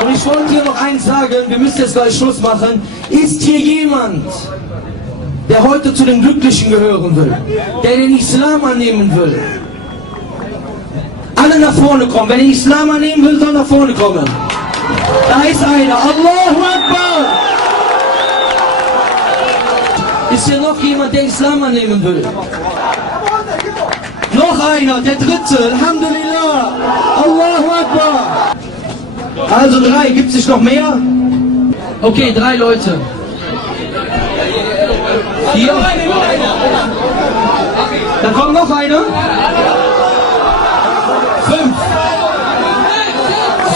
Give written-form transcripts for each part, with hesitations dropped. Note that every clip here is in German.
Und ich wollte hier noch eins sagen, wir müssen jetzt gleich Schluss machen. Ist hier jemand, der heute zu den Glücklichen gehören will, der den Islam annehmen will? Alle nach vorne kommen. Wer den Islam annehmen will, soll nach vorne kommen. Da ist einer. Allahu Akbar! Ist hier noch jemand, der Islam annehmen will? Noch einer, der dritte. Alhamdulillah. Allahu Akbar. Also 3. Gibt es nicht noch mehr? Okay, 3 Leute. 4. Da kommt noch einer. 5.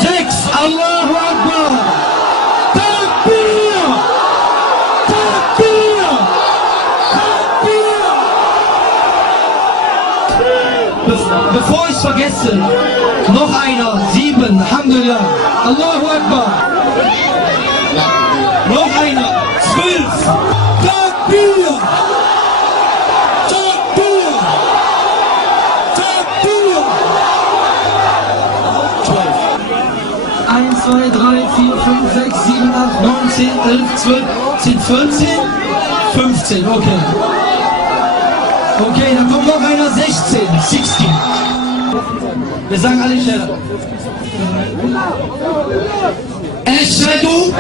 6. Allahu Akbar. Takbir. Takbir. Takbir. Bevor ich es vergesse, noch einer. 7. Alhamdulillah. Allahu Akbar. Noch einer. 12. Takbir. Takbir. Takbir. 1, 2, 3, 4, 5, 6, 7, 8, 9, 10, 11, 12, 10, 14, 15, okay. Okay, dann kommt noch einer, 16, 16. Wir sagen alle schneller. Eschhedü